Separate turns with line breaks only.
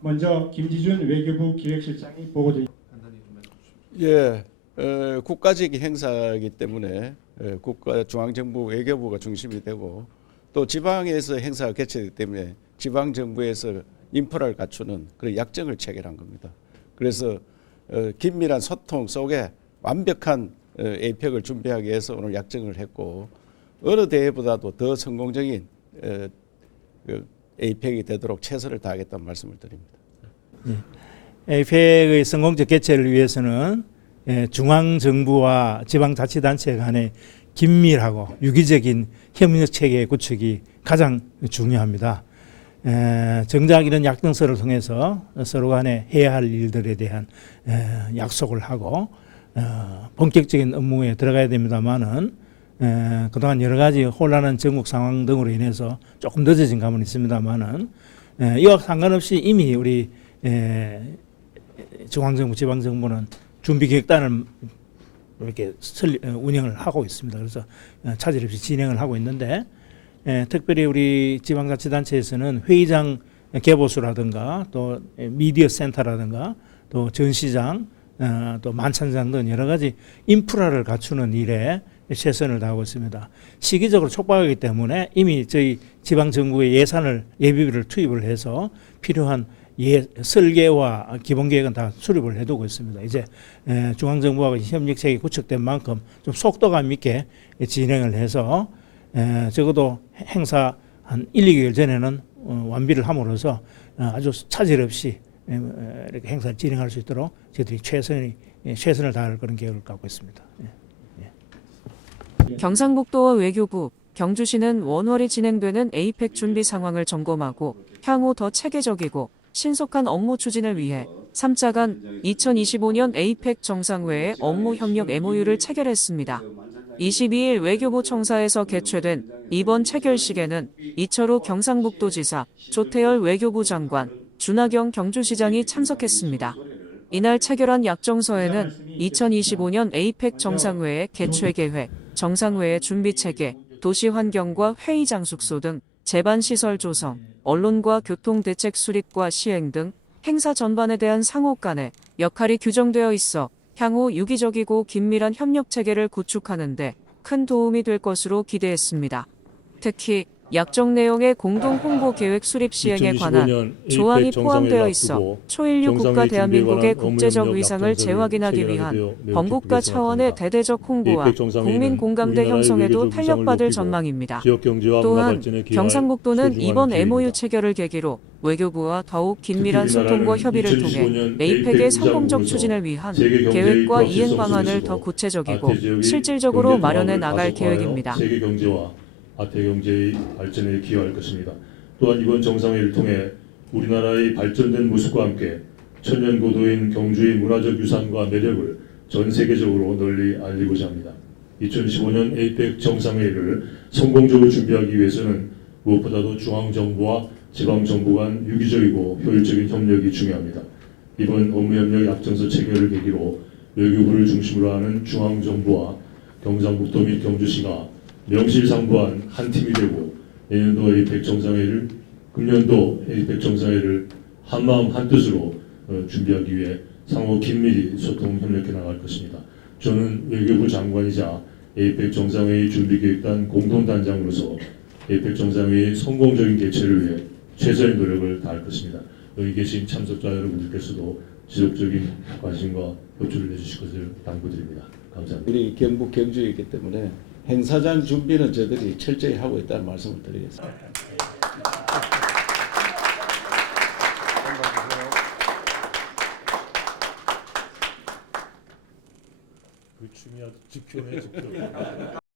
먼저 김지준 외교부 기획실장이 보고드립니다.
예, 어, 국가적인 행사이기 때문에 어, 국가 중앙정부 외교부가 중심이 되고 또 지방에서 행사가 개최되기 때문에 지방 정부에서 인프라를 갖추는 그런 약정을 체결한 겁니다. 그래서 어, 긴밀한 소통 속에 완벽한 어, APEC을 준비하기 위해서 오늘 약정을 했고 어느 대회보다도 더 성공적인 어, 그 APEC이 되도록 최선을 다하겠다는 말씀을 드립니다.
에이펙의 성공적 개최를 위해서는 예, 중앙 정부와 지방 자치단체 간의 긴밀하고 유기적인 협력 체계 구축이 가장 중요합니다. 에, 정작 이런 약정서를 통해서 서로 간에 해야 할 일들에 대한 에, 약속을 하고 어, 본격적인 업무에 들어가야 됩니다만은 에, 그동안 여러 가지 혼란한 전국 상황 등으로 인해서 조금 늦어진 감은 있습니다만은 에, 이와 상관없이 이미 우리 에, 중앙정부, 지방정부는 준비기획단을 이렇게 설리- 어, 운영을 하고 있습니다. 그래서 어, 차질 없이 진행을 하고 있는데 에, 특별히 우리 지방자치단체에서는 회의장 개보수라든가 또 미디어 센터라든가 또 전시장 어, 또 만찬장 등 여러 가지 인프라를 갖추는 일에 최선을 다하고 있습니다. 시기적으로 촉박하기 때문에 이미 저희 지방 정부의 예산을 예비비를 투입을 해서 필요한 예, 설계와 기본 계획은 다 수립을 해두고 있습니다. 이제 에, 중앙 정부하고 협력 체계 구축된 만큼 좀 속도감 있게 진행을 해서 에, 적어도 행사 한 1, 2개월 전에는 어, 완비를 함으로써 어, 아주 차질 없이 이렇게 행사를 진행할 수 있도록 저희들이 최선이 예, 최선을 다할 그런 계획을 갖고 있습니다. 예.
경상북도와 외교부, 경주시는 원월에 진행되는 에이펙 준비 상황을 점검하고 향후 더 체계적이고 신속한 업무 추진을 위해 3차간 2025년 에이펙 정상회의 업무 협력 MOU를 체결했습니다. 22일 외교부 청사에서 개최된 이번 체결식에는 이철우 경상북도지사, 조태열 외교부 장관, 준하경 경주시장이 참석했습니다. 이날 체결한 약정서에는 2025년 에이펙 정상회의 개최 계획, 정상회의 준비 체계, 도시 환경과 회의장 숙소 등 제반 시설 조성, 언론과 교통 대책 수립과 시행 등 행사 전반에 대한 상호 간의 역할이 규정되어 있어 향후 유기적이고 긴밀한 협력 체계를 구축하는 데 큰 도움이 될 것으로 기대했습니다. 특히 약정 내용의 공동 홍보 계획 수립 시행에 관한 조항이 포함되어 있어 초일류 국가 대한민국의 국제적 위상을 재확인하기 위한 범국가 차원의 대대적 홍보와 국민 공감대 형성에도 탄력받을 전망입니다. 또한 경상북도는 이번 MOU 체결을 계기로 외교부와 더욱 긴밀한 소통과 협의를 통해 에이펙의 성공적 추진을 위한 계획과 이행 방안을 더 구체적이고 실질적으로 마련해 나갈 계획입니다.
아태 경제의 발전에 기여할 것입니다. 또한 이번 정상회의를 통해 우리나라의 발전된 모습과 함께 천년 고도인 경주의 문화적 유산과 매력을 전 세계적으로 널리 알리고자 합니다. 2015년 에이펙 정상회의를 성공적으로 준비하기 위해서는 무엇보다도 중앙정부와 지방정부 간 유기적이고 효율적인 협력이 중요합니다. 이번 업무협력 약정서 체결을 계기로 외교부를 중심으로 하는 중앙정부와 경상북도 및 경주시가 명실상부한 한 팀이 되고 내년도 에이펙 정상회의를 금년도 에이펙 정상회의를 한마음 한뜻으로 어, 준비하기 위해 상호 긴밀히 소통 협력해 나갈 것입니다. 저는 외교부 장관이자 에이펙 정상회의 준비기획단 공동단장으로서 에이펙 정상회의 성공적인 개최를 위해 최선의 노력을 다할 것입니다. 여기 계신 참석자 여러분들께서도 지속적인 관심과 협조를 해주실 것을 당부드립니다. 감사합니다.
우리 경북 경주에 있기 때문에 행사장 준비는 저희들이 철저히 하고 있다는 말씀을 드리겠습니다.
지표네 지표.